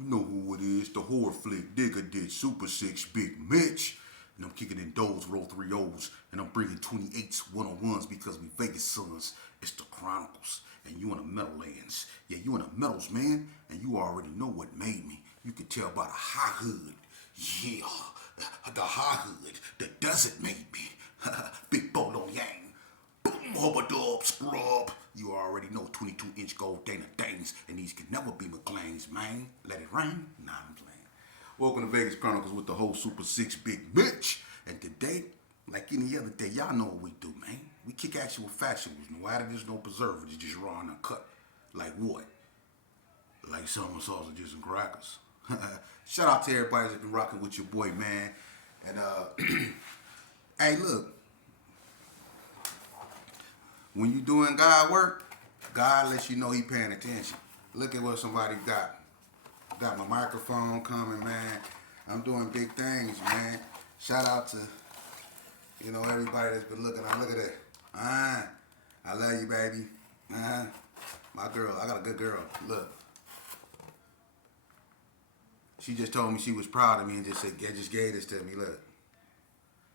You know who it is, the horror flick digger did Super 6 Big Meech. And I'm kicking in those roll 3 O's. And I'm bringing 28s, 101s because we Vegas sons. It's the Chronicles. And you in the Meadowlands. Yeah, you in the Meadows, man. And you already know what made me. You can tell by the high hood. Yeah, the high hood. The desert made me. Big Bolo Yang. Boom, hubba dub, scrub. You already know 22-inch gold Dana Danes, and these can never be McLean's, man. Let it rain? Nah, I'm playing. Welcome to Vegas Chronicles with the whole Super 6 Big Meech. And today, like any other day, y'all know what we do, man. We kick actual factuals. No additives, no preservatives, just raw and uncut. Like what? Like summer sausages and crackers. Shout out to everybody that's been rocking with your boy, man. And, hey, look. When you doing God work, God lets you know he paying attention. Look at what somebody got. Got my microphone coming, man. I'm doing big things, man. Shout out to, everybody that's been looking. Look at that. I love you, baby. My girl, I got a good girl. Look. She just told me she was proud of me and just gave this to me. Look.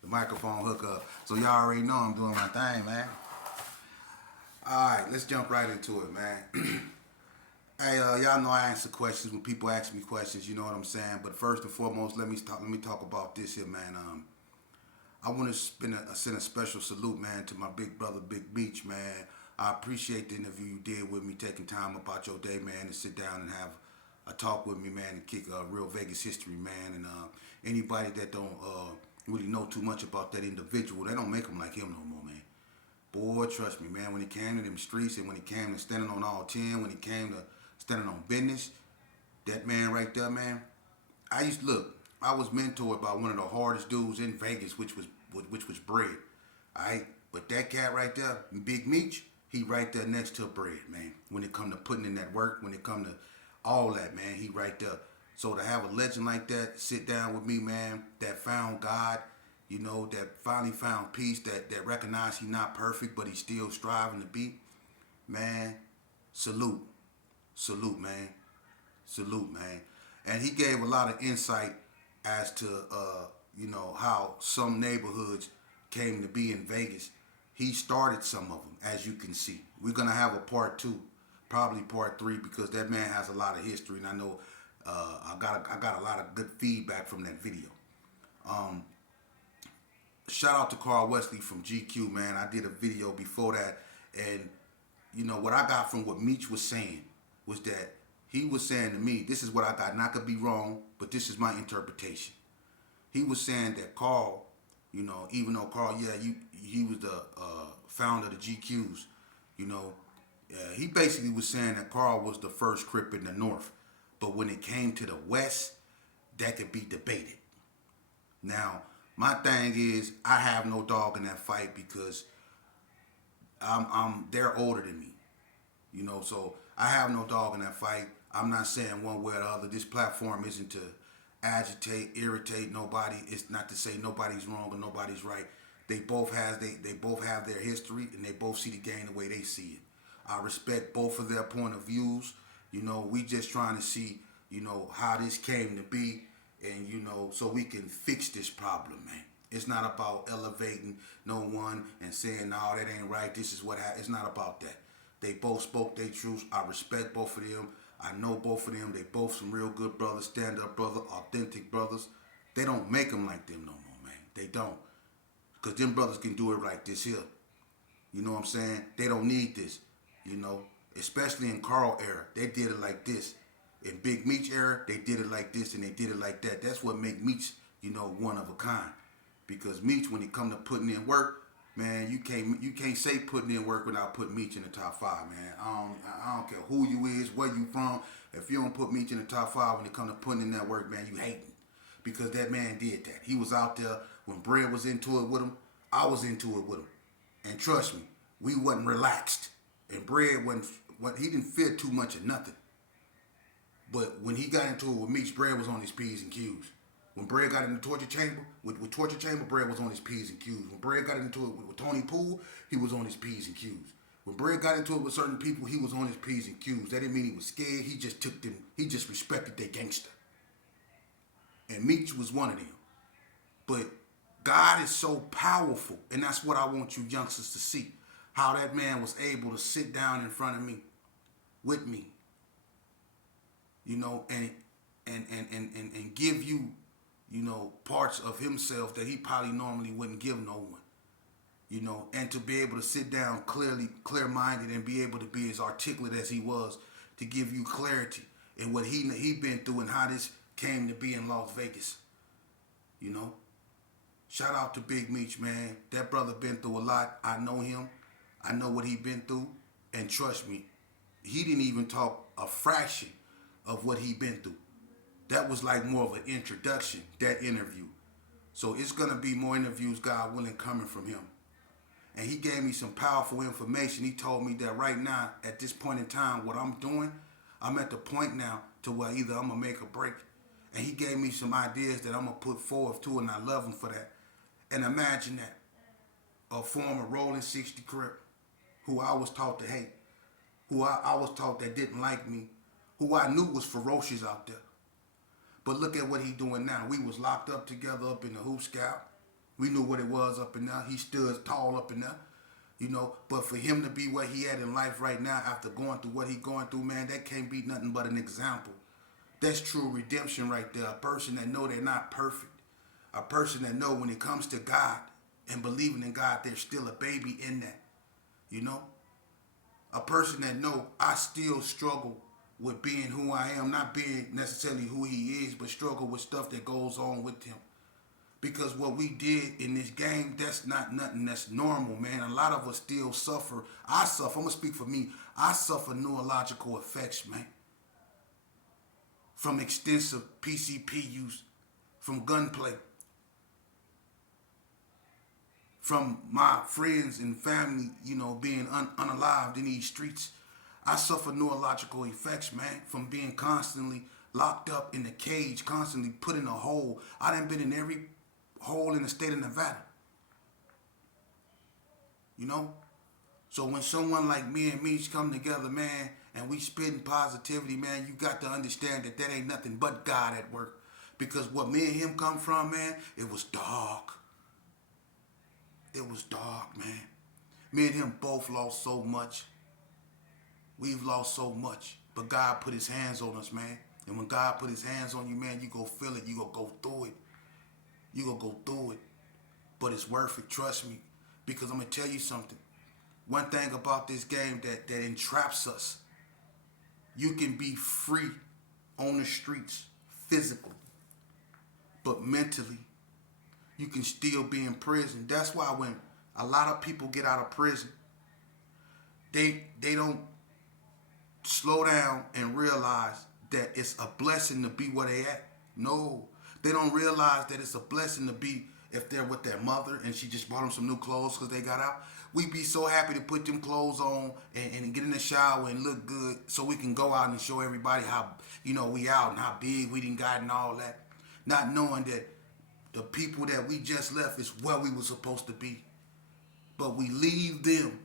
The microphone hook up. So y'all already know I'm doing my thing, man. Alright, let's jump right into it, man. Hey, y'all know I answer questions when people ask me questions, you know what I'm saying? But first and foremost, let me talk about this here, man. I want to send a special salute, man, to my big brother, Big Meech, man. I appreciate the interview you did with me, taking time about your day, man, to sit down and have a talk with me, man, and kick real Vegas history, man. And anybody that don't really know too much about that individual, they don't make them like him no more, man. Boy, trust me, man, when it came to them streets and when it came to standing on all 10, when it came to standing on business, that man right there, man, I was mentored by one of the hardest dudes in Vegas, which was Bread. Alright? But that cat right there, Big Meech, he right there next to Bread, man. When it come to putting in that work, when it come to all that, man, he right there. So to have a legend like that sit down with me, man, that found God, that finally found peace, that recognized he's not perfect, but he's still striving to be, man, salute. Salute, man. Salute, man. And he gave a lot of insight as to, how some neighborhoods came to be in Vegas. He started some of them, as you can see. We're going to have a part 2, probably part 3, because that man has a lot of history, and I know I got a lot of good feedback from that video. Shout out to Carl Wesley from GQ, man. I did a video before that, and what I got from what Meach was saying was that he was saying to me, this is what I got, and I could be wrong, but this is my interpretation. He was saying that Carl, even though Carl, he was the founder of the GQs, he basically was saying that Carl was the first Crip in the North, but when it came to the West, that could be debated. Now, my thing is, I have no dog in that fight because they're older than me, so I have no dog in that fight. I'm not saying one way or the other. This platform isn't to agitate, irritate nobody. It's not to say nobody's wrong or nobody's right. They both have their history, and they both see the game the way they see it. I respect both of their point of views. We just trying to see, how this came to be, and so we can fix this problem, man. It's not about elevating no one and saying, no, that ain't right, this is what happened. It's not about that. They both spoke their truths. I respect both of them. I know both of them. They both some real good brothers, stand-up brothers, authentic brothers. They don't make them like them no more, man. They don't. Because them brothers can do it like this here. You know what I'm saying? They don't need this, Especially in Carl era. They did it like this. In Big Meech era, they did it like this and they did it like that. That's what make Meech, one of a kind. Because Meech, when it come to putting in work, man, you can't say putting in work without putting Meech in the top 5, man. I don't care who you is, where you from. If you don't put Meech in the top 5 when it come to putting in that work, man, you hating. Because that man did that. He was out there when Bread was into it with him. I was into it with him. And trust me, we wasn't relaxed. And Bread he didn't fear too much of nothing. But when he got into it with Meech, Bread was on his P's and Q's. When Bread got in the torture chamber, with torture chamber, Bread was on his P's and Q's. When Bread got into it with Tony Poole, he was on his P's and Q's. When Bray got into it with certain people, he was on his P's and Q's. That didn't mean he was scared. He just took them. He just respected their gangster. And Meach was one of them. But God is so powerful, and that's what I want you youngsters to see. How that man was able to sit down in front of me, with me, you know, and give you, you know, parts of himself that he probably normally wouldn't give no one. You know, and to be able to sit down clear-minded and be able to be as articulate as he was to give you clarity in what he been through and how this came to be in Las Vegas. You know? Shout out to Big Meech, man. That brother been through a lot. I know him. I know what he been through. And trust me, he didn't even talk a fraction of what he been through. That was like more of an introduction, that interview. So it's going to be more interviews, God willing, coming from him. And he gave me some powerful information. He told me that right now, at this point in time, what I'm doing, I'm at the point now to where either I'm going to make a break. And he gave me some ideas that I'm going to put forth too, and I love him for that. And imagine that. A former Rolling 60 Crip, who I was taught to hate, who I was taught that didn't like me, who I knew was ferocious out there. But look at what he doing now. We was locked up together up in the Hoop Scout. We knew what it was up in there. He stood tall up in there, you know. But for him to be where he at in life right now after going through what he going through, man, that can't be nothing but an example. That's true redemption right there. A person that know they're not perfect. A person that know when it comes to God and believing in God, there's still a baby in that, you know. A person that know I still struggle with being who I am, not being necessarily who he is, but struggle with stuff that goes on with him. Because what we did in this game, that's not nothing that's normal, man. A lot of us still suffer. I suffer. I'm going to speak for me. I suffer neurological effects, man. From extensive PCP use, from gunplay, from my friends and family, you know, being unalived in these streets. I suffer neurological effects, man, from being constantly locked up in the cage, constantly put in a hole. I done been in every hole in the state of Nevada. You know? So when someone like me and Meach come together, man, and we spitting positivity, man, you got to understand that that ain't nothing but God at work. Because what me and him come from, man, it was dark. It was dark, man. Me and him both lost so much. We've lost so much. But God put his hands on us, man. And when God put his hands on you, man, you go feel it. You go through it. You gonna go through it, but it's worth it, trust me. Because I'm gonna tell you something. One thing about this game that entraps us, you can be free on the streets physically, but mentally, you can still be in prison. That's why when a lot of people get out of prison, they don't slow down and realize that it's a blessing to be where they at. No. They don't realize that it's a blessing to be if they're with their mother and she just bought them some new clothes because they got out. We be so happy to put them clothes on and get in the shower and look good so we can go out and show everybody how, you know, we out and how big we done got and all that. Not knowing that the people that we just left is where we were supposed to be. But we leave them,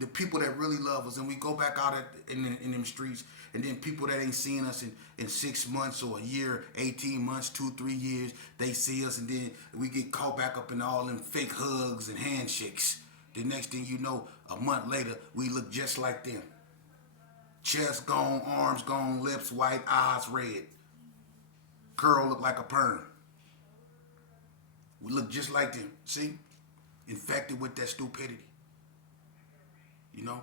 the people that really love us, and we go back out in them streets. And then people that ain't seen us in 6 months or a year, 18 months, 2-3 years, they see us and then we get caught back up in all them fake hugs and handshakes. The next thing you know, a month later, we look just like them. Chest gone, arms gone, lips white, eyes red. Curl look like a perm. We look just like them. See? Infected with that stupidity. You know?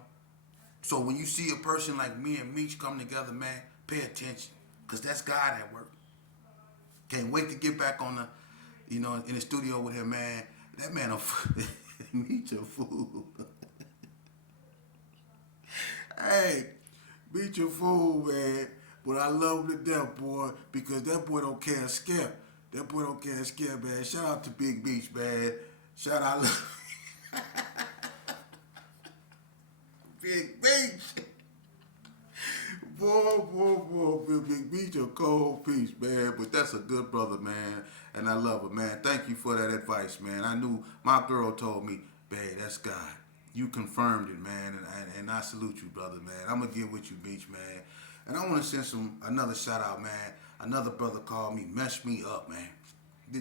So when you see a person like me and Meach come together, man, pay attention. Because that's God at work. Can't wait to get back on the, you know, in the studio with him, man. That man a Meach a fool. Hey, Meach a fool, man. But I love him to death, boy, because that boy don't care a scare. That boy don't care a scare, man. Shout out to Big Meech, man. Shout out. Big Meech. Boy, Big Meech a cold piece, man. But that's a good brother, man. And I love him, man. Thank you for that advice, man. I knew my girl told me, babe, that's God. You confirmed it, man, and I salute you, brother, man. I'm gonna get with you, Meach, man. And I want to send another shout out, man. Another brother called me, messed me up, man.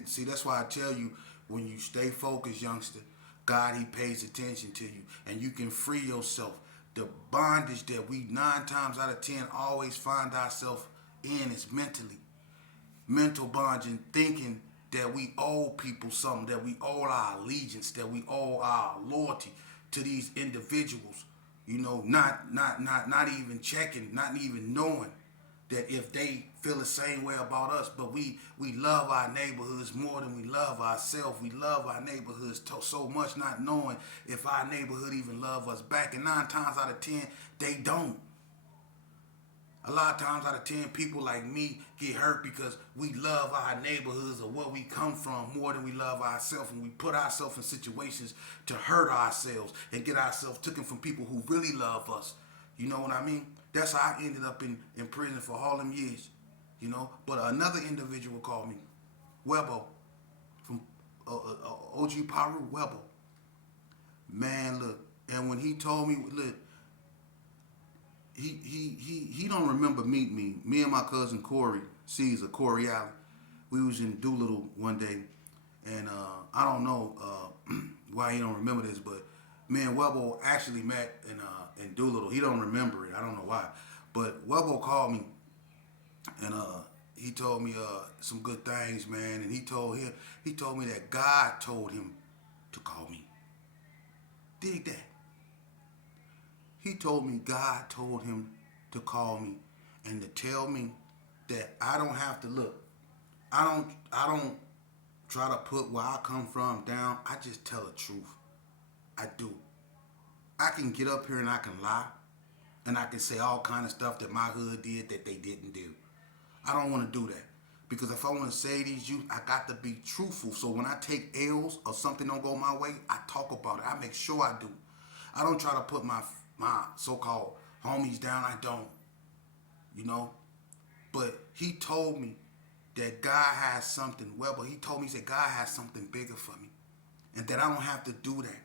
See, that's why I tell you, when you stay focused, youngster, God, He pays attention to you, and you can free yourself. The bondage that we 9 times out of 10 always find ourselves in is mental bondage, thinking that we owe people something, that we owe our allegiance, that we owe our loyalty to these individuals. You know, not even checking, not even knowing that if they feel the same way about us. But we love our neighborhoods more than we love ourselves. We love our neighborhoods so much, not knowing if our neighborhood even love us back. And 9 times out of 10, they don't. A lot of times out of 10, people like me get hurt because we love our neighborhoods or where we come from more than we love ourselves. And we put ourselves in situations to hurt ourselves and get ourselves taken from people who really love us. You know what I mean? That's how I ended up in prison for all them years. You know? But another individual called me, Webbo, from OG Paru, Webbo. Man, look. And when he told me, look, he don't remember meet me. Me and my cousin Corey, Caesar, Corey Allen, we was in Doolittle one day, and I don't know why he don't remember this, but me and Webbo actually met in Doolittle. He don't remember it. I don't know why, but Webbo called me, and he told me some good things, man. And he told me that God told him to call me. Dig that. He told me God told him to call me and to tell me that I don't have to look. I don't try to put where I come from down. I just tell the truth. I do. I can get up here and I can lie. And I can say all kind of stuff that my hood did that they didn't do. I don't want to do that. Because if I want to say these youth, I got to be truthful. So when I take L's or something don't go my way, I talk about it. I make sure I do. I don't try to put my so-called homies down. I don't, you know. But he told me that God has something, Webbo, he told me, he said, God has something bigger for me. And that I don't have to do that.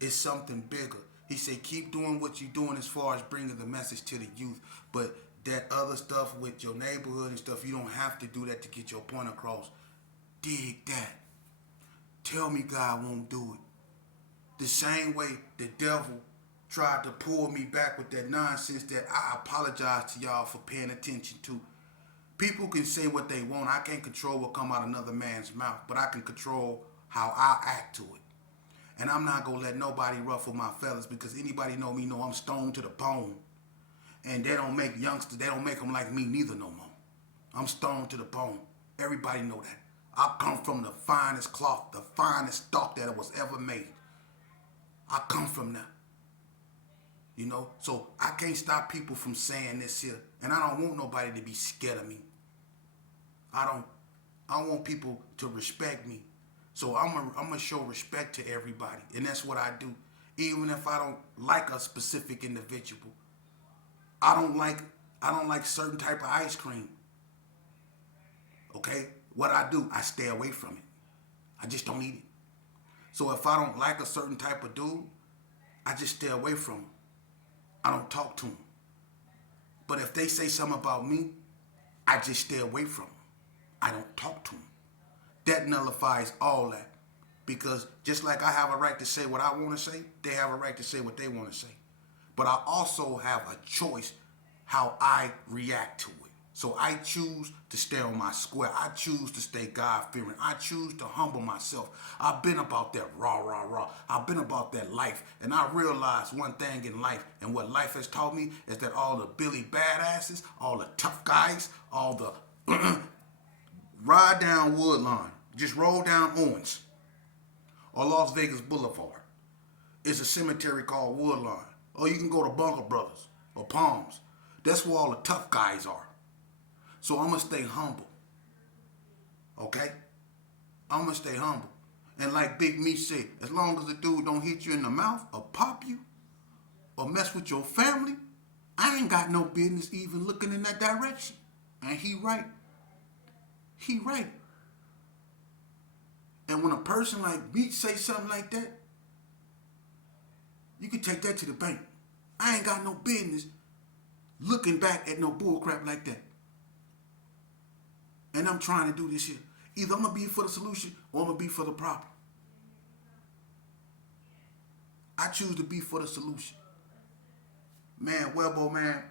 It's something bigger. He said, keep doing what you're doing as far as bringing the message to the youth. But that other stuff with your neighborhood and stuff, you don't have to do that to get your point across. Dig that. Tell me God won't do it. The same way the devil tried to pull me back with that nonsense that I apologize to y'all for paying attention to. People can say what they want. I can't control what come out another man's mouth, but I can control how I act to it. And I'm not going to let nobody ruffle my feathers, because anybody know me know I'm stoned to the bone. And they don't make youngsters, they don't make them like me neither no more. I'm stoned to the bone. Everybody know that. I come from the finest cloth, the finest stock that was ever made. I come from that. You know, so I can't stop people from saying this here. And I don't want nobody to be scared of me. I want people to respect me. So I'm gonna show respect to everybody. And that's what I do. Even if I don't like a specific individual. I don't like certain type of ice cream. Okay? What I do, I stay away from it. I just don't eat it. So if I don't like a certain type of dude, I just stay away from him. I don't talk to him. But if they say something about me, I just stay away from them. I don't talk to them. That nullifies all that. Because just like I have a right to say what I want to say, they have a right to say what they want to say. But I also have a choice how I react to it. So I choose to stay on my square. I choose to stay God-fearing. I choose to humble myself. I've been about that rah. I've been about that life. And I realized one thing in life, and what life has taught me, is that all the Billy badasses, all the tough guys, all the ride down Woodlawn, just roll down Owens or Las Vegas Boulevard. It's a cemetery called Woodlawn. Or you can go to Bunker Brothers or Palms. That's where all the tough guys are. So I'm going to stay humble. Okay? I'm going to stay humble. And like Big Meech said, as long as the dude don't hit you in the mouth or pop you or mess with your family, I ain't got no business even looking in that direction. And he right. He right. And when a person like Meach say something like that, You can take that to the bank. I ain't got no business looking back at no bullcrap like that. And I'm trying to do this shit. Either I'm going to be for the solution or I'm going to be for the problem. I choose to be for the solution. Man, Webbo, man,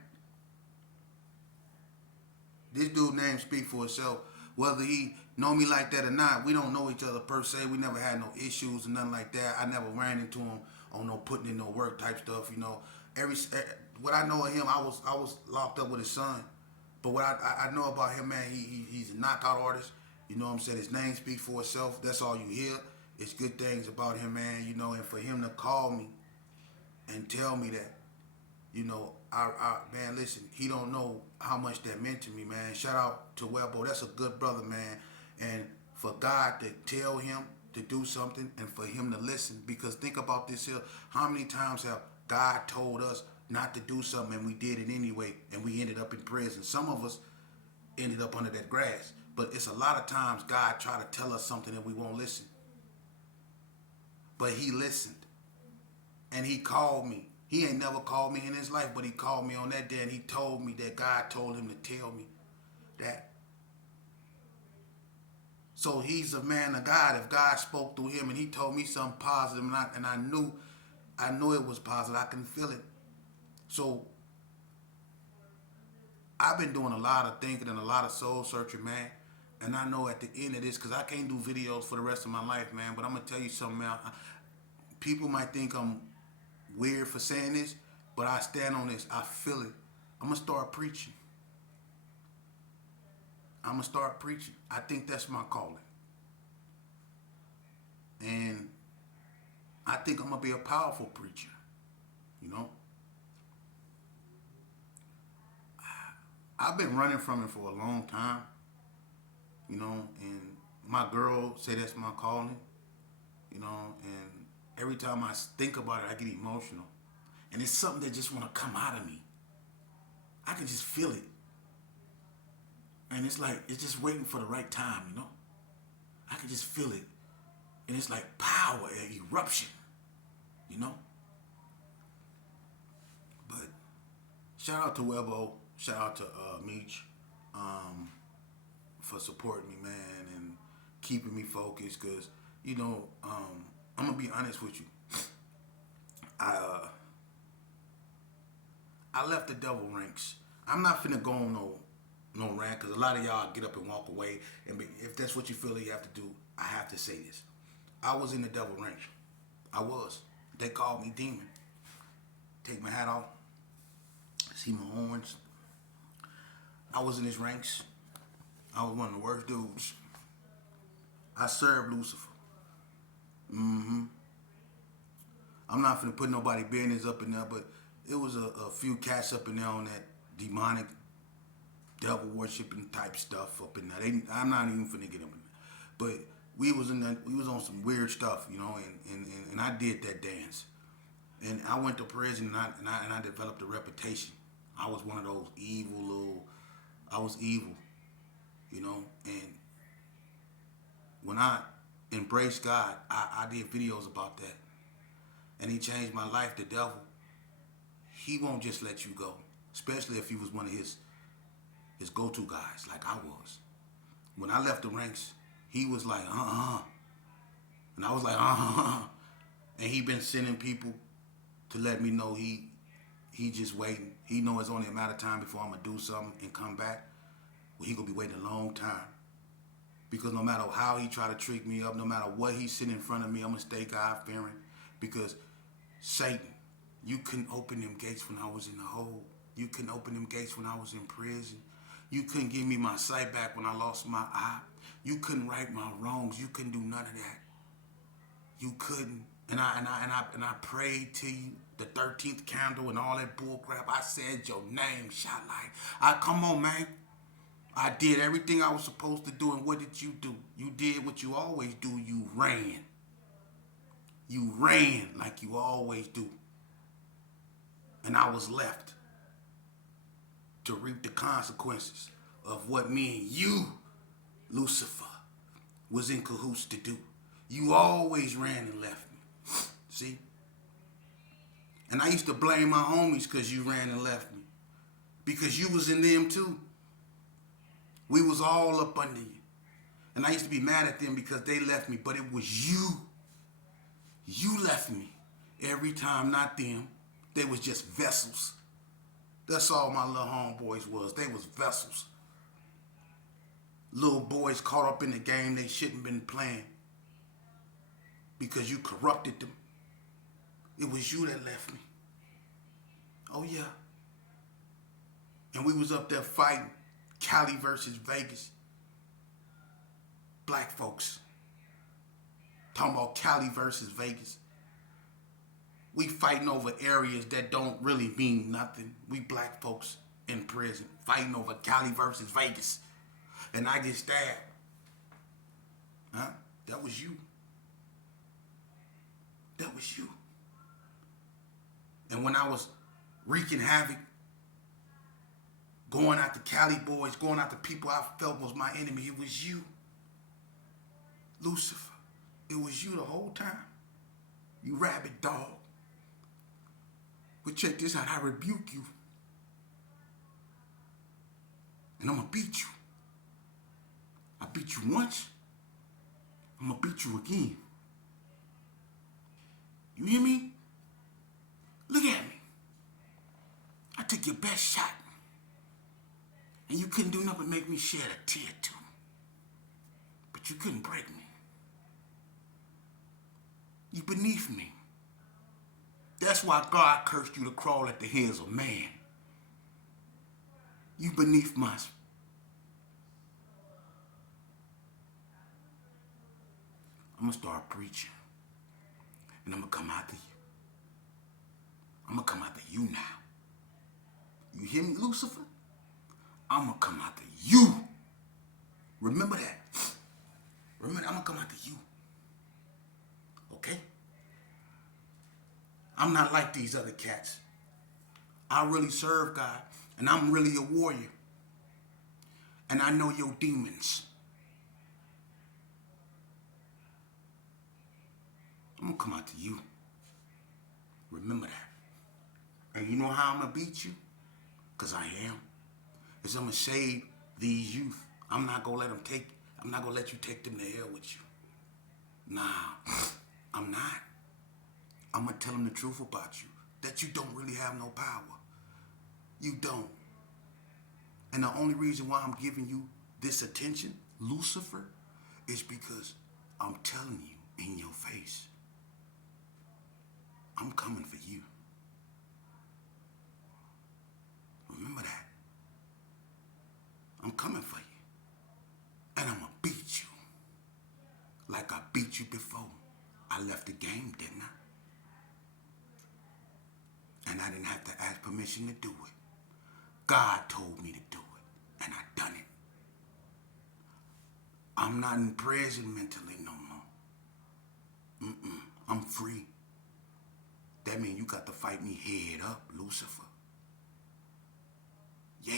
this dude name speak for itself. Whether he know me like that or not, we don't know each other per se. We never had no issues or nothing like that. I never ran into him on no putting in no work type stuff, you know. What I know of him, I was locked up with his son. But what I know about him, man, he's a knockout artist. You know what I'm saying? His name speaks for itself. That's all you hear. It's good things about him, man, you know, and for him to call me and tell me that, you know, man, listen, he don't know how much that meant to me, man. Shout out to Webbo. That's a good brother, man. And for God to tell him to do something and for him to listen, because think about this here. How many times have God told us not to do something and we did it anyway and we ended up in prison? Some of us ended up under that grass. But it's a lot of times God try to tell us something and we won't listen. But he listened. And he called me. He ain't never called me in his life, but he called me on that day and he told me that God told him to tell me that. So he's a man of God. If God spoke through him and he told me something positive and I knew it was positive, I can feel it. So I've been doing a lot of thinking and a lot of soul searching, man. And I know at the end of this, because I can't do videos for the rest of my life, man, but I'm going to tell you something, man. People might think I'm weird for saying this, but I stand on this. I feel it. I'm going to start preaching. I think that's my calling. And I think I'm going to be a powerful preacher, you know. I've been running from it for a long time, you know, and my girl say that's my calling, you know, and every time I think about it, I get emotional. And it's something that just want to come out of me. I can just feel it. And it's like, it's just waiting for the right time, you know. I can just feel it. And it's like power, an eruption, you know. But shout out to Webbo. Shout out to Meach for supporting me, man, and keeping me focused. Cause you know, I'm gonna be honest with you. I left the devil ranks. I'm not finna go on no rant, cause a lot of y'all get up and walk away. And if that's what you feel you have to do, I have to say this. I was in the devil ranks. I was. They called me demon. Take my hat off. See my horns. I was in his ranks. I was one of the worst dudes. I served Lucifer. I'm not finna put nobody business up in there, but it was a few cats up in there on that demonic, devil worshiping type stuff up in there. I'm not even finna get them in there. But we was on some weird stuff, you know, and I did that dance. And I went to prison and I developed a reputation. I was one of those I was evil, you know, and when I embraced God, I did videos about that. And he changed my life. The devil, he won't just let you go, especially if he was one of his go-to guys like I was. When I left the ranks, he was like, and I was like, and he been sending people to let me know he just waiting. He know it's only a matter of time before I'm going to do something and come back. Well, he going to be waiting a long time. Because no matter how he try to trick me up, no matter what he sit in front of me, I'm going to stay God-fearing. Because Satan, you couldn't open them gates when I was in the hole. You couldn't open them gates when I was in prison. You couldn't give me my sight back when I lost my eye. You couldn't right my wrongs. You couldn't do none of that. You couldn't. And I prayed to you, the 13th candle and all that bull crap. I said your name, shot like. Come on, man. I did everything I was supposed to do, and what did you do? You did what you always do. You ran. You ran like you always do. And I was left to reap the consequences of what me and you, Lucifer, was in cahoots to do. You always ran and left me. See? And I used to blame my homies because you ran and left me. Because you was in them too. We was all up under you. And I used to be mad at them because they left me, but it was you. You left me every time, not them. They was just vessels. That's all my little homeboys was. They was vessels. Little boys caught up in the game they shouldn't been playing because you corrupted them. It was you that left me. Oh yeah. And we was up there fighting Cali versus Vegas. Black folks. Talking about Cali versus Vegas. We fighting over areas that don't really mean nothing. We black folks in prison fighting over Cali versus Vegas. And I get stabbed. Huh? That was you. That was you. And when I was wreaking havoc, going after Cali boys, going after people I felt was my enemy, it was you. Lucifer, it was you the whole time. You rabid dog. But check this out, I rebuke you. And I'm gonna beat you. I beat you once, I'm gonna beat you again. You hear me? Look at me. I took your best shot. And you couldn't do nothing but make me shed a tear too. But you couldn't break me. You beneath me. That's why God cursed you to crawl at the heels of man. You beneath my... I'm going to start preaching. And I'm going to come after you. I'm going to come after you now. You hear me, Lucifer? I'm going to come after you. Remember that. Remember that. I'm going to come after you. Okay? I'm not like these other cats. I really serve God. And I'm really a warrior. And I know your demons. I'm going to come out to you. Remember that. And you know how I'm going to beat you? Because I am. Is I'm going to save these youth. I'm not going to let them take, I'm not going to let you take them to hell with you. Nah, I'm not. I'm going to tell them the truth about you. That you don't really have no power. You don't. And the only reason why I'm giving you this attention, Lucifer, is because I'm telling you in your face, I'm coming for you. Remember that. I'm coming for you. And I'm going to beat you. Like I beat you before. I left the game, didn't I? And I didn't have to ask permission to do it. God told me to do it. And I done it. I'm not in prison mentally no more. I'm free. That means you got to fight me head up, Lucifer. Yeah,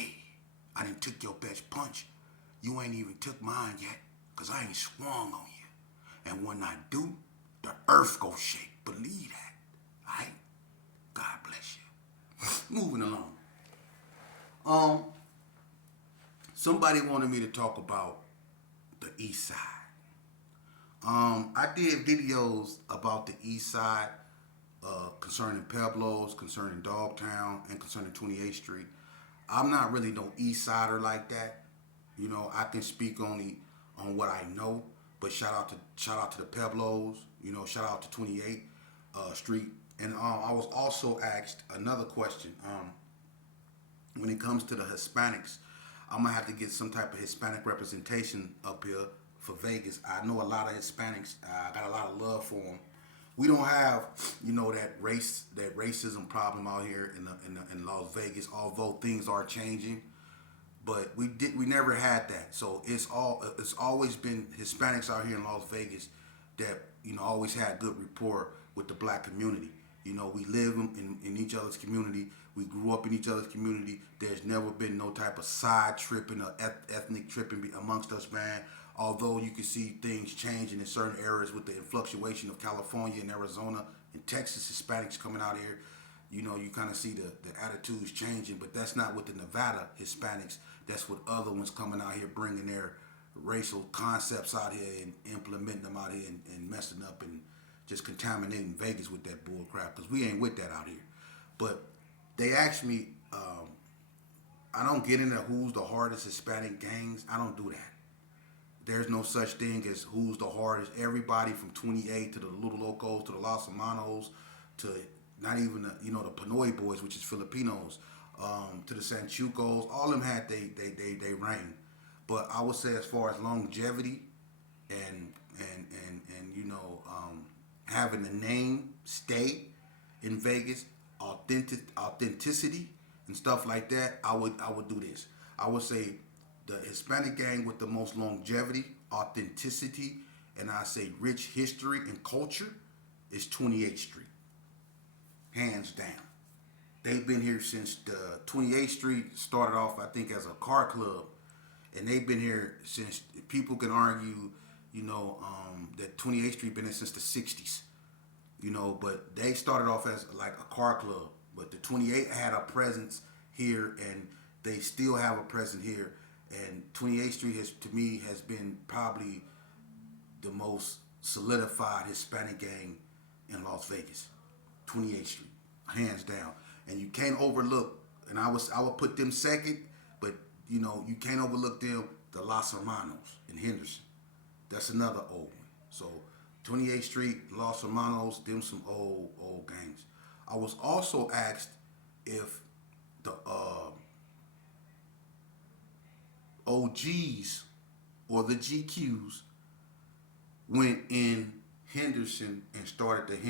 I done took your best punch. You ain't even took mine yet, because I ain't swung on you. And when I do, the earth go shake. Believe that. All right? God bless you. Moving along. Somebody wanted me to talk about the East Side. I did videos about the East Side concerning Pueblos, concerning Dogtown, and concerning 28th Street. I'm not really no East Sider like that. You know, I can speak only on what I know. But shout out to the Pueblos. You know, shout out to 28th Street. And I was also asked another question. When it comes to the Hispanics, I'm gonna have to get some type of Hispanic representation up here for Vegas. I know a lot of Hispanics. I got a lot of love for them. We don't have, you know, that racism problem out here in Las Vegas. Although things are changing, but we never had that. So it's always been Hispanics out here in Las Vegas that, you know, always had good rapport with the black community. You know, we live in each other's community. We grew up in each other's community. There's never been no type of side tripping or ethnic tripping amongst us, man. Although you can see things changing in certain areas with the fluctuation of California and Arizona and Texas, Hispanics coming out here, you know, you kind of see the attitudes changing, but that's not with the Nevada Hispanics. That's with other ones coming out here bringing their racial concepts out here and implementing them out here and messing up and just contaminating Vegas with that bull crap, because we ain't with that out here. But they asked me, I don't get into who's the hardest Hispanic gangs. I don't do that. There's no such thing as who's the hardest. Everybody from 28 to the Little Locos to the Los Hermanos to not even the, you know, the Pinoy boys, which is Filipinos, to the Sanchucos, all of them had they reign. But I would say as far as longevity and you know, having the name stay in Vegas, authenticity and stuff like that, I would do this. I would say the Hispanic gang with the most longevity, authenticity, and I say rich history and culture is 28th Street. Hands down. They've been here since the 28th Street started off, I think, as a car club. And they've been here since, people can argue, you know, that 28th Street been here since the 60s. You know, but they started off as like a car club. But the 28 had a presence here, and they still have a presence here. And 28th Street has, to me, has been probably the most solidified Hispanic gang in Las Vegas. 28th Street, hands down. And you can't overlook, and I would put them second, but you know, you can't overlook them, the Los Hermanos in Henderson. That's another old one. So 28th Street, Los Hermanos, them some old gangs. I was also asked if the OGs or the GQs went in Henderson and started the Henderson